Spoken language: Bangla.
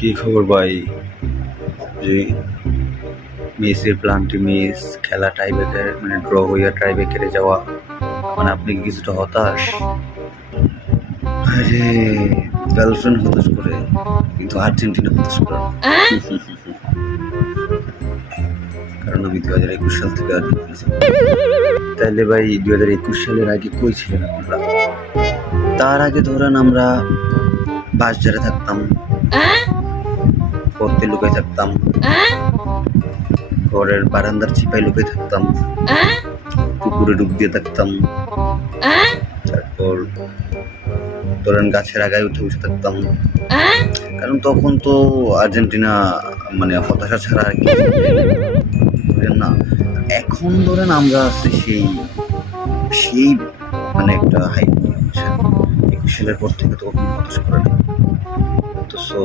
কি খবর ভাই? যে মেসির প্ল্যানটি মিস, খেলা টাইব্রেকার মানে ড্র হইয়া টাইব্রেকারে যাওয়া, মানে আপনি কি কিছুটা হতাশ? আরে গার্লফ্রেন্ড হতাশ করে, কিন্তু আর্জেন্টিনা হতাশ করে না। কারণ আমি 2021 সাল থেকে আর্জেন্টিনা support করি। তাইলে ভাই 2021 সালের আগে কই ছিলেন আপনারা? তার আগে ধরেন আমরা বাসঝাড়ে থাকতাম, পথে লুকাই থাকতাম, ঘরের বারান্দার চিপায় লুকিয়ে থাকতাম, পুকুরে ডুব দিয়ে থাকতাম, তারপর ধরেন গাছের আগায় উঠে বসে থাকতাম। কারণ তখন তো আর্জেন্টিনা মানে হতাশা ছাড়া আর কি বুঝলেন না। এখন ধরেন আমরা আছি সেই সেই মানে একটা হাইপ নিয়ে, বুঝছেন? 21 সালের পর থেকে তো কখনো হতাশ করে না। তো সো